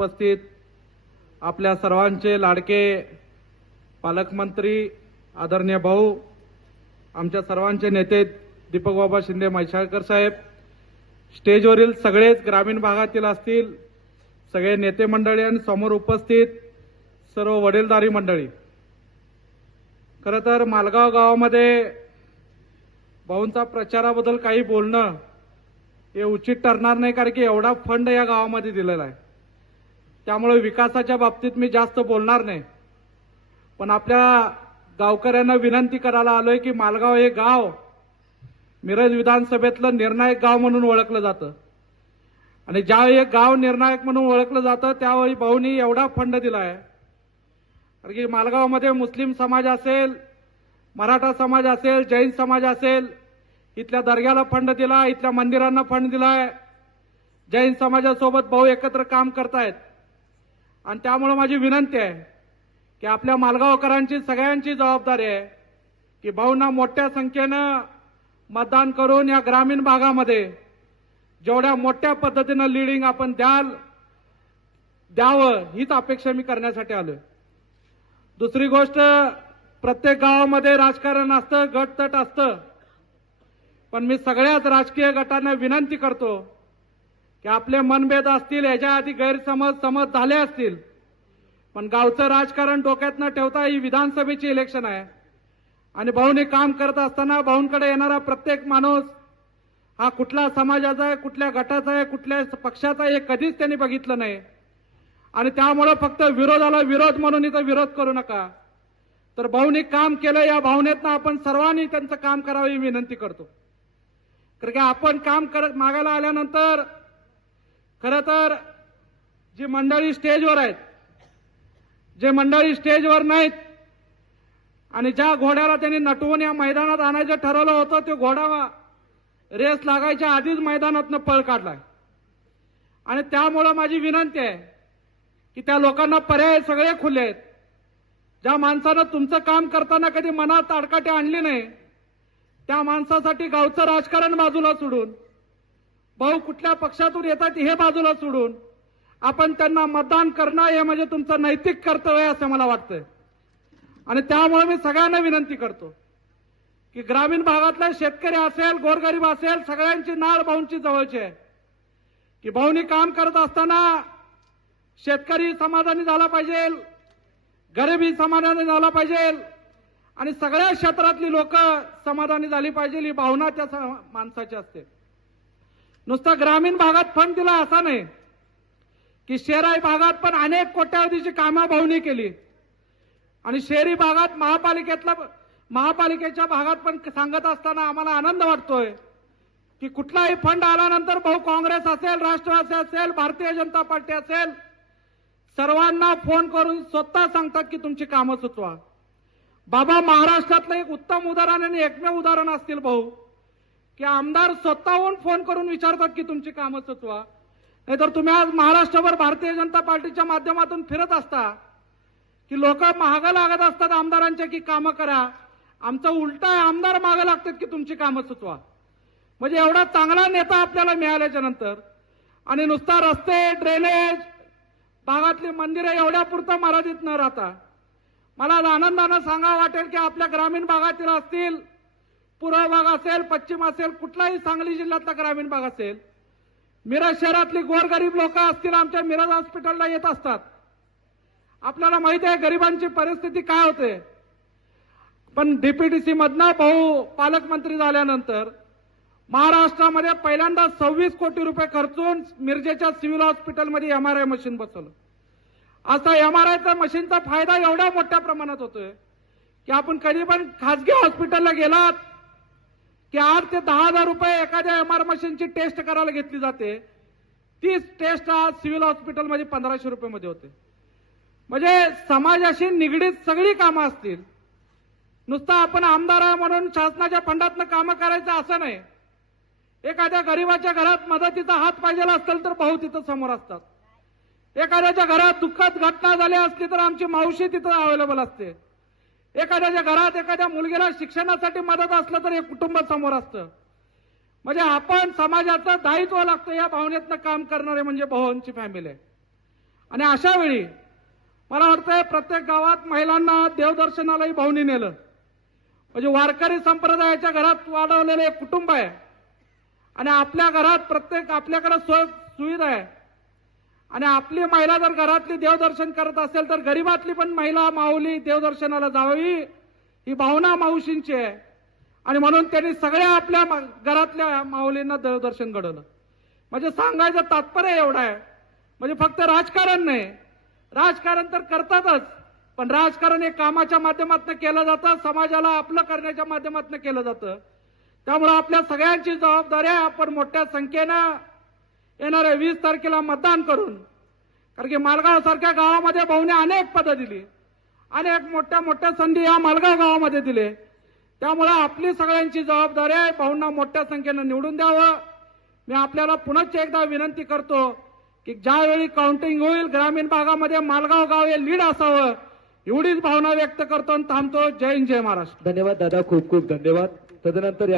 उपस्थित आपल्या सर्वांचे लाडके पालकमंत्री आदरणीय भाऊ, आमच्या सर्वांचे नेते दीपक बाबा शिंदे म्हैसाळकर साहेब, स्टेजवरील सगळेच ग्रामीण भागातील असतील सगळे नेते मंडळी आणि समोर उपस्थित सर्व वडीलधारी मंडळी, खरं तर मालगाव गावामध्ये भाऊंचा प्रचाराबद्दल काही बोलणं हे उचित ठरणार नाही, कारण की एवढा फंड या गावामध्ये दिलेला आहे. त्यामुळे विकासाच्या बाबतीत मी जास्त बोलणार नाही. पण आपल्या गावकऱ्यांना विनंती करायला आलोय की मालगाव हे गाव मिरज विधानसभेतलं निर्णायक गाव म्हणून ओळखलं जातं आणि ज्यावेळी एक गाव निर्णायक म्हणून ओळखलं जातं त्यावेळी भाऊनी एवढा फंड दिलाय. कारण की मालगावमध्ये मुस्लिम समाज असेल, मराठा समाज असेल, जैन समाज असेल, इथल्या दर्ग्याला फंड दिला, इथल्या मंदिरांना फंड दिलाय. जैन समाजासोबत भाऊ एकत्र काम करतायत आणि त्यामुळे माझी विनंती आहे की आपल्या मालगावकरांची सगळ्यांची जबाबदारी आहे की भाऊंना मोठ्या संख्येनं मतदान करून या ग्रामीण भागामध्ये जेवढ्या मोठ्या पद्धतीनं लीडिंग आपण द्यावं हीच अपेक्षा मी करण्यासाठी आलोय. दुसरी गोष्ट, प्रत्येक गावामध्ये राजकारण असतं, गटतट असतं, पण मी सगळ्याच राजकीय गटांना विनंती करतो की आपले मनभेद असतील, याच्या आधी गैरसमज झाले असतील, पण गावचं राजकारण डोक्यात न ठेवता ही विधानसभेची इलेक्शन आहे आणि भाऊने काम करत असताना भाऊंकडे येणारा प्रत्येक माणूस हा कुठला समाजाचा आहे, कुठल्या गटाचा आहे, कुठल्या पक्षाचा आहे, हे कधीच त्यांनी बघितलं नाही. आणि त्यामुळे फक्त विरोधाला विरोध म्हणून इथं विरोध करू नका. तर भाऊनी काम केलं, या भावनेतनं आपण सर्वांनी त्यांचं काम करावं ही विनंती करतो. कारण की आपण काम करत मागायला आल्यानंतर खरं तर जी मंडळी स्टेजवर आहेत, जे मंडळी स्टेजवर नाहीत आणि ज्या घोड्याला त्यांनी नटवून या मैदानात आणायचं ठरवलं होतं, ते घोडा रेस लागायच्या आधीच मैदानातनं पळ काढलाय. आणि त्यामुळं माझी विनंती आहे की त्या लोकांना पर्याय सगळे खुले आहेत. ज्या माणसानं तुमचं काम करताना कधी मनात आडकाठी आणली नाही, त्या माणसासाठी गावचं राजकारण बाजूला सोडून, भाऊ कुठल्या पक्षातून येतात हे बाजूला सोडून आपण त्यांना मतदान करणं हे म्हणजे तुमचं नैतिक कर्तव्य आहे असं मला वाटतंय. आणि त्यामुळे मी सगळ्यांना विनंती करतो की ग्रामीण भागातले शेतकरी असेल, गोरगरीब असेल, सगळ्यांची नाळ भाऊंची जवळची आहे की भाऊनी काम करत असताना शेतकरी समाधानी झाला पाहिजे, गरिबी समाधानी झाला पाहिजे आणि सगळ्या क्षेत्रातली लोक समाधानी झाली पाहिजे, ही भावना त्या माणसाची असते. नुसता ग्रामीण भागात फंड दिला असा नाही की शहरी भागात पण अनेक कोट्यावधीची कामं भाऊनी केली आणि शहरी भागात महापालिकेच्या भागात पण सांगत असताना आम्हाला आनंद वाटतोय की कुठलाही फंड आल्यानंतर भाऊ काँग्रेस असेल, राष्ट्रवादी असेल, भारतीय जनता पार्टी असेल, सर्वांना फोन करून स्वतः सांगतात की तुमची कामं सुचवा. बाबा महाराष्ट्रातलं एक उत्तम उदाहरण आणि एकमेव उदाहरण असतील भाऊ की आमदार स्वतःहून फोन करून विचारतात की तुमची कामं सुचवा. नाहीतर तुम्ही आज महाराष्ट्रभर भारतीय जनता पार्टीच्या माध्यमातून फिरत असता की लोक मागं लागत असतात आमदारांच्या की कामं करा. आमचं उलटा आमदार मागं लागतात की तुमची कामं सुचवा. म्हणजे एवढा चांगला नेता आपल्याला मिळाल्याच्या नंतर आणि नुसता रस्ते, ड्रेनेज, भागातली मंदिरं एवढ्यापुरतं मर्यादित न राहता मला आनंदानं सांगावं वाटेल की आपल्या ग्रामीण भागातील असतील, पूर्व भाग असेल, पश्चिम असेल, कुठलाही सांगली जिल्ह्यातला ग्रामीण भाग असेल, मिरज शहरातली गोरगरीब लोक असतील, आमच्या मिरज हॉस्पिटलला येत असतात. आपल्याला माहिती आहे गरिबांची परिस्थिती काय होते. पण डीपीटीसी मधनं भाऊ पालकमंत्री झाल्यानंतर महाराष्ट्रामध्ये पहिल्यांदा 26 कोटी रुपये खर्चून मिरजेच्या सिव्हिल हॉस्पिटलमध्ये एमआरआय मशीन बसवलं. असा एमआरआयचा मशीनचा फायदा एवढ्या मोठ्या प्रमाणात होतोय की आपण कधी पण खासगी हॉस्पिटलला गेलात की 8 ते 10,000 रुपये एखाद्या एमआरआय मशीनची टेस्ट करायला घेतली जाते. तीच टेस्ट आज सिव्हिल हॉस्पिटलमध्ये 1500 रुपये होते. म्हणजे समाजाशी निगडीत सगळी कामं असतील. नुसतं आपण आमदार आहे म्हणून शासनाच्या फंडातनं कामं करायचं असं नाही. एखाद्या गरीबाच्या घरात मदतीचा हात पाहिजे असेल तर भाऊ तिथं समोर असतात. एखाद्याच्या घरात दुःखद घटना झाली असली तर आमची मावशी तिथं अवेलेबल असते. एखाद्याच्या घरात एखाद्या मुलगीला शिक्षणासाठी मदत असलं तर हे कुटुंब समोर असतं. म्हणजे आपण समाजाचं दायित्व लागतं या भावनेतनं काम करणारे म्हणजे भाऊंची फॅमिली आहे. आणि अशा वेळी मला वाटतंय प्रत्येक गावात महिलांना देवदर्शनालाही भाऊनी नेलं. म्हणजे वारकरी संप्रदायाच्या घरात वाढवलेलं एक कुटुंब आहे आणि आपल्या घरात प्रत्येक आपल्याकडे सुविधा आहे आणि आपली महिला जर घरातली देवदर्शन करत असेल तर गरीबातली पण महिला माऊली देवदर्शनाला जावी ही भावना मावशींची आहे आणि म्हणून त्यांनी सगळ्या आपल्या घरातल्या माऊलींना देवदर्शन घडवलं. म्हणजे सांगायचं तात्पर्य एवढं आहे, म्हणजे फक्त राजकारण नाही, राजकारण तर करतातच, पण राजकारण हे कामाच्या माध्यमातून केलं जातं, समाजाला आपलं करण्याच्या माध्यमातून केलं जातं. त्यामुळे आपल्या सगळ्यांची जबाबदारी आहे आपण मोठ्या संख्येनं येणाऱ्या 20 तारखेला मतदान करून, कारण की मालगाव सारख्या गावामध्ये भाऊने अनेक पदं दिली, अनेक मोठ्या मोठ्या संधी या मालगाव गावामध्ये दिले. त्यामुळे आपली सगळ्यांची जबाबदारी आहे भाऊंना मोठ्या संख्येनं निवडून द्यावं. मी आपल्याला पुन्हा एकदा विनंती करतो की ज्यावेळी काउंटिंग होईल ग्रामीण भागामध्ये मालगाव गाव हे लीड असावं एवढीच भावना व्यक्त करतो आणि थांबतो. जय हिंद, जय महाराष्ट्र. धन्यवाद दादा, खूप खूप धन्यवाद. तदनंतर